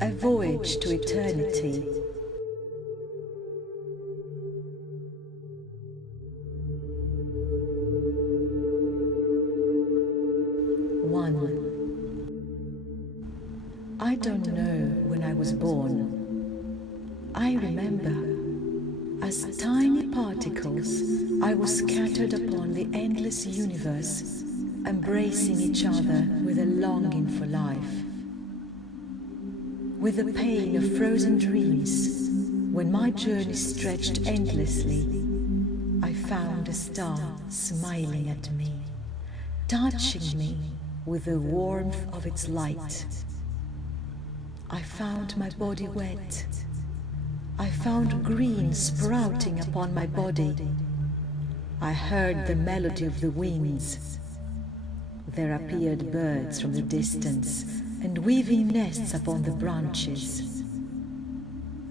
A voyage to eternity. I don't know when I was born. I remember, as tiny particles, I was scattered upon the endless universe, embracing each other with a longing for life. With the pain of frozen dreams, when my journey stretched endlessly, I found a star smiling at me, touching me with the warmth of its light. I found my body wet. I found green sprouting upon my body. I heard the melody of the winds. There appeared birds from the distance and weaving nests upon the branches.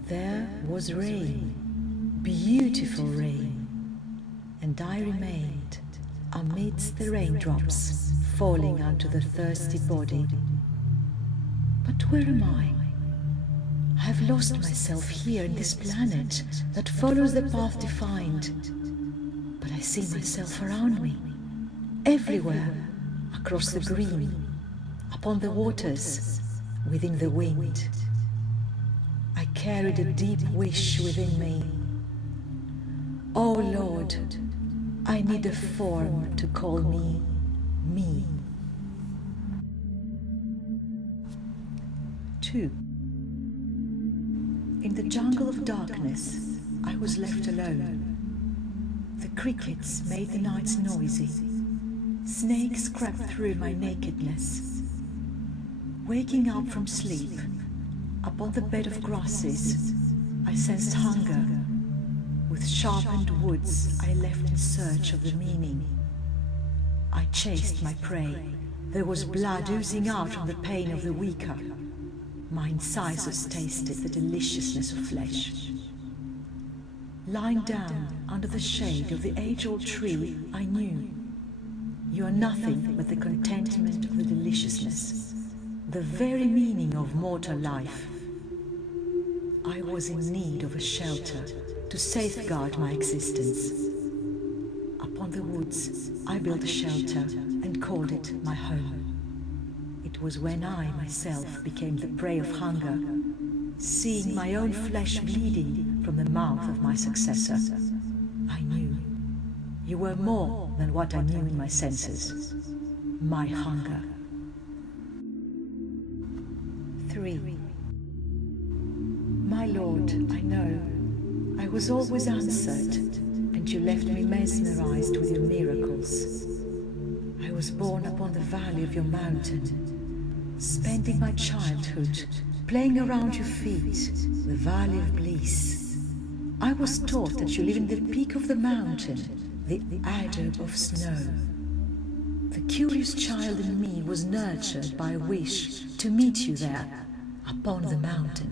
There was rain, beautiful rain, and I remained amidst the raindrops falling onto the thirsty body. But where am I? I have lost myself here in this planet that follows the path defined. But I see myself around me, everywhere, across the green, upon the waters, within the wind. I carried a deep wish within me. Oh Lord, I need a form to call me, me. 2. In the jungle of darkness, I was left alone. The crickets made the nights noisy. Snakes crept through my nakedness. Waking up from sleep, upon the bed of grasses, I sensed hunger. With sharpened woods, I left in search of the meaning. I chased my prey. There was blood oozing out from the pain of the weaker. My incisors tasted the deliciousness of flesh. Lying down under the shade of the age-old tree, I knew, you are nothing but the contentment of the deliciousness, the very meaning of mortal life. I was in need of a shelter to safeguard my existence. Upon the woods, I built a shelter and called it my home. It was when I myself became the prey of hunger, seeing my own flesh bleeding from the mouth of my successor. I knew you were more than what I knew in my senses. My hunger. 3. My Lord, I know, I was always answered, and you left me mesmerized with your miracles. I was born upon the valley of your mountain, spending my childhood playing around your feet, the valley of bliss. I was taught that you live in the peak of the mountain, the adder of snow. The curious child in me was nurtured by a wish to meet you there, upon the mountain.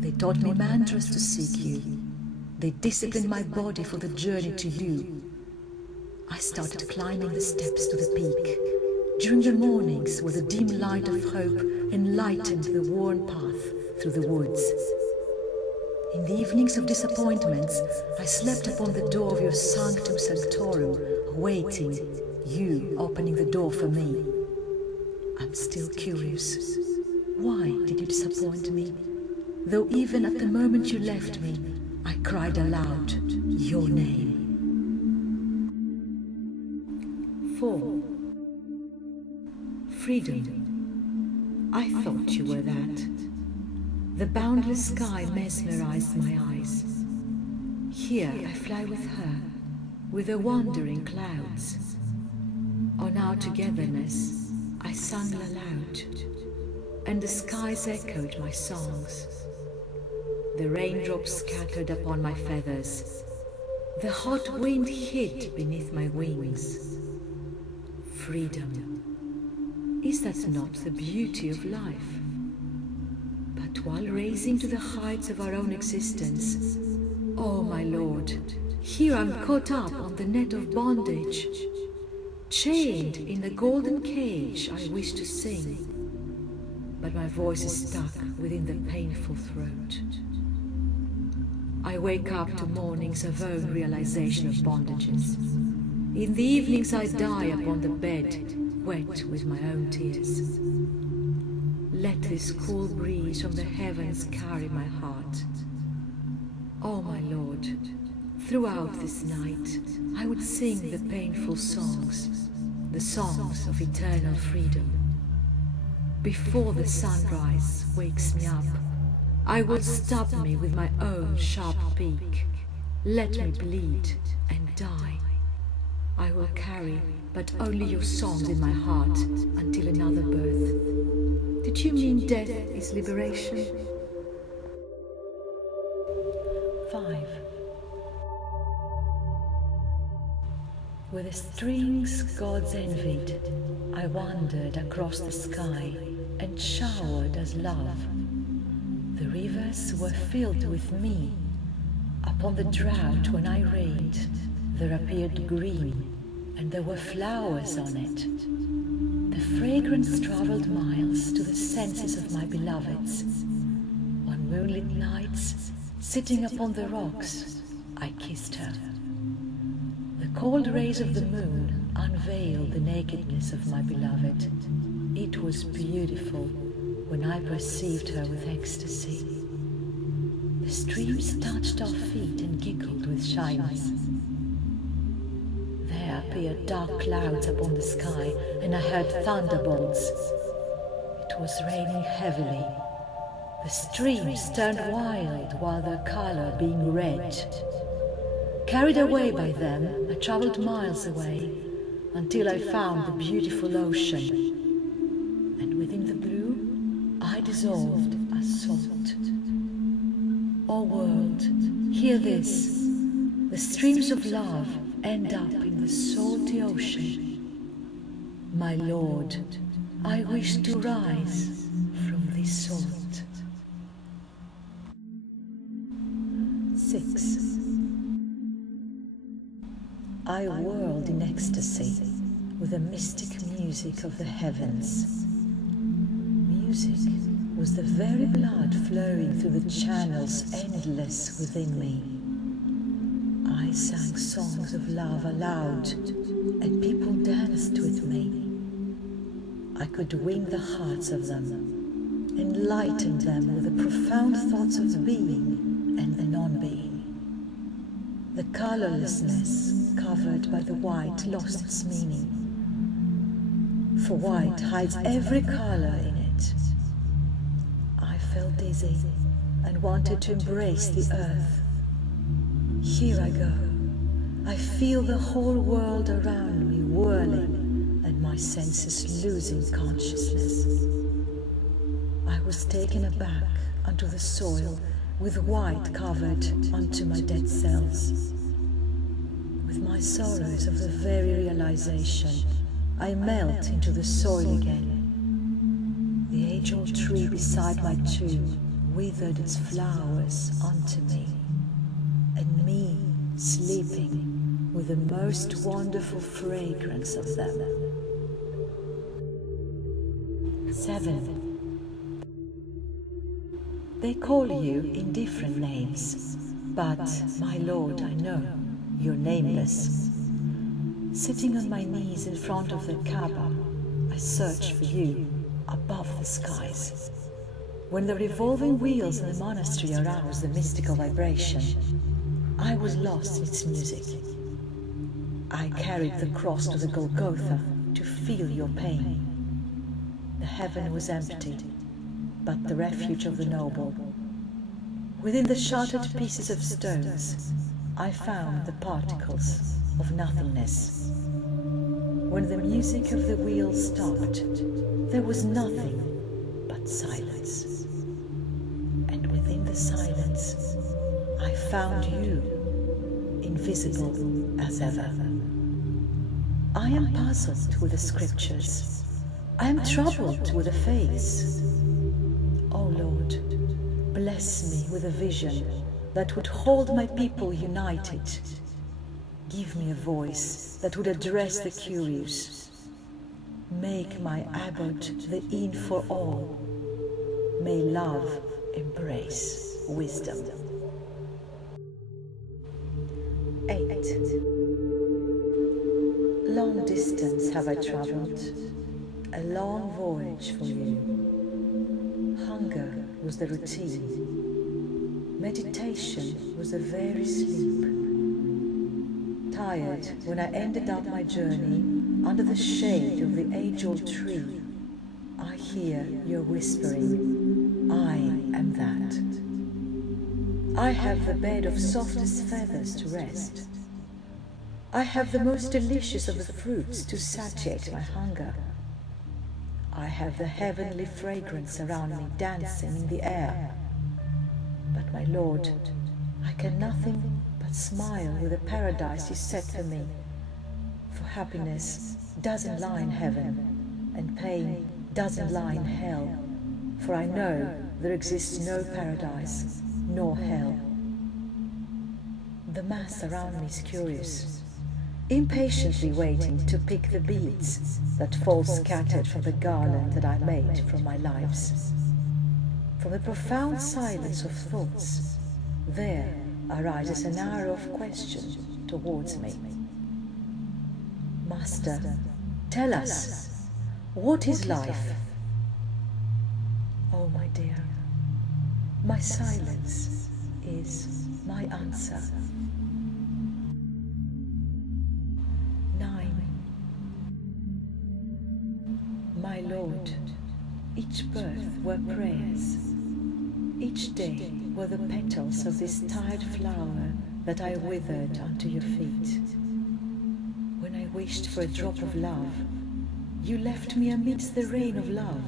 They taught me mantras to seek you. They disciplined my body for the journey to you. I started climbing the steps to the peak. During the mornings, where the dim light of hope enlightened the worn path through the woods. In the evenings of disappointments, I slept upon the door of your sanctum sanctorum, waiting, you opening the door for me. I'm still curious. Why did you disappoint me? Though even at the moment you left me, I cried aloud your name. 4. Freedom. I thought you were that. The boundless sky mesmerized my eyes. Here I fly with her, with the wandering clouds. On our togetherness, I sang aloud, and the skies echoed my songs. The raindrops scattered upon my feathers. The hot wind hid beneath my wings. Freedom. Is that not the beauty of life? But while raising to the heights of our own existence, oh my Lord, here I'm caught up on the net of bondage, chained in the golden cage I wish to sing. but my voice is stuck within the painful throat. I wake up to mornings of own realization of bondages. In the evenings I die upon the bed, wet with my own tears. Let this cool breeze from the heavens carry my heart. Oh my Lord, throughout this night I would sing the painful songs, the songs of eternal freedom. Before the sunrise wakes me up, I will stab me with my own sharp beak. Let me bleed and die. I will carry but only your songs in my heart until another birth. Did you mean death is liberation? 5. With the strings gods envied, I wandered across the sky and showered as love. The rivers were filled with me. Upon the drought when I rained, there appeared green, and there were flowers on it. The fragrance traveled miles to the senses of my beloveds. On moonlit nights, sitting upon the rocks, I kissed her. The cold rays of the moon unveiled the nakedness of my beloved. It was beautiful when I perceived her with ecstasy. The streams touched our feet and giggled with shyness. There appeared dark clouds upon the sky, and I heard thunderbolts. It was raining heavily. The streams turned wild while their color being red. Carried away by them, I traveled miles away until I found the beautiful ocean. And within the blue, I dissolved as salt. O world, hear this. The streams of love end up in the salty ocean. My Lord, I wish to rise from this salt. 6. I whirled in ecstasy with the mystic music of the heavens. Music was the very blood flowing through the channels endless within me. I sang songs of love aloud, and people danced with me. I could win the hearts of them, enlighten them with the profound thoughts of being and the non-being. The colorlessness covered by the white lost its meaning, for white hides every color in it. I felt dizzy and wanted to embrace the earth. Here I go. I feel the whole world around me whirling and my senses losing consciousness. I was taken aback onto the soil with white covered onto my dead cells. With my sorrows of the very realization, I melt into the soil again. The age-old tree beside my tomb withered its flowers onto me, and me sleeping with the most wonderful fragrance of them. 7. They call you in different names, but, my Lord, I know you're nameless. Sitting on my knees in front of the Kaaba, I search for you above the skies. When the revolving wheels in the monastery aroused the mystical vibration, I was lost in its music. I carried the cross to the Golgotha to feel your pain. The heaven was empty, but the refuge of the noble. Within the shattered pieces of stones, I found the particles of nothingness. When the music of the wheels stopped, there was nothing but silence. And within the silence, I found you, invisible as ever. I am puzzled with the scriptures. I am troubled with the face. O Lord, bless me with a vision that would hold my people united. Give me a voice that would address the curious. Make my abode the inn for all, may love embrace wisdom. 8. Long distance have I travelled, a long voyage for you. Hunger was the routine, meditation was the very sleep. Tired when I ended up my journey under the shade of the age-old tree, I hear your whispering, I am that. I have the bed of softest feathers to rest. I have the most delicious of the fruits to satiate my hunger. I have the heavenly fragrance around me dancing in the air. But my Lord, I can nothing but smile with the paradise you set for me. For happiness doesn't lie in heaven, and pain doesn't lie in hell. For I know there exists no paradise, nor hell. The mass around me is curious, impatiently waiting to pick the beads that fall scattered from the garland that I made from my lives. From the profound silence of thoughts, there arises an arrow of question towards me. Master, tell us, what is life? Oh, my dear, my silence is my answer. 9. My Lord, each birth were prayers. Each day were the petals of this tired flower that I withered unto your feet. When I wished for a drop of love, you left me amidst the rain of love.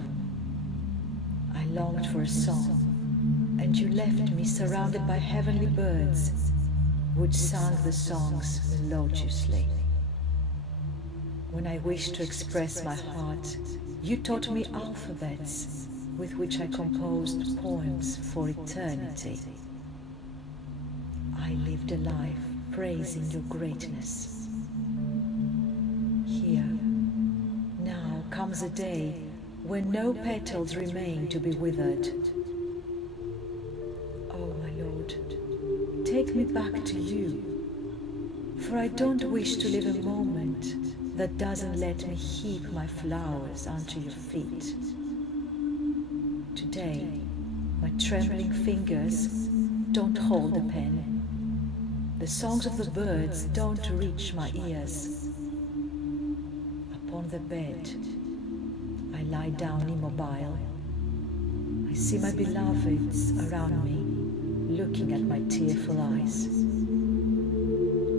I longed for a song, and you left me surrounded by heavenly birds, which sang the songs melodiously. When I wished to express my heart, you taught me alphabets with which I composed poems for eternity. I lived a life praising your greatness. Here, now comes a day when no petals remain to be withered. Oh, my Lord, take me back to you, for I don't wish to live a moment that doesn't let me heap my flowers unto your feet. Today, my trembling fingers don't hold the pen. The songs of the birds don't reach my ears. Upon the bed, I lie down immobile. I see my beloveds around me, looking at my tearful eyes.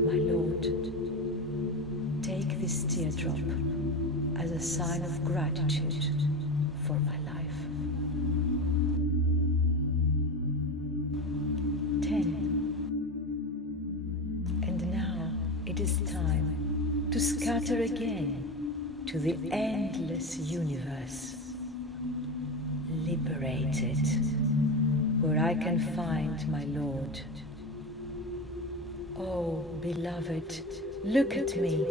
My Lord, take this teardrop as a sign of gratitude for my life. 10. And now it is time to scatter again to the endless universe, liberated, where I can find my Lord. Oh, beloved, look at me.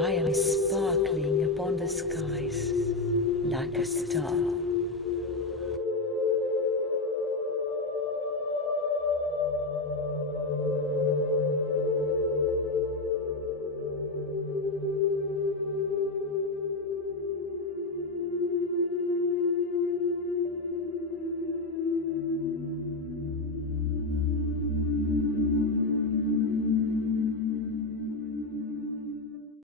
I am sparkling upon the skies like a star.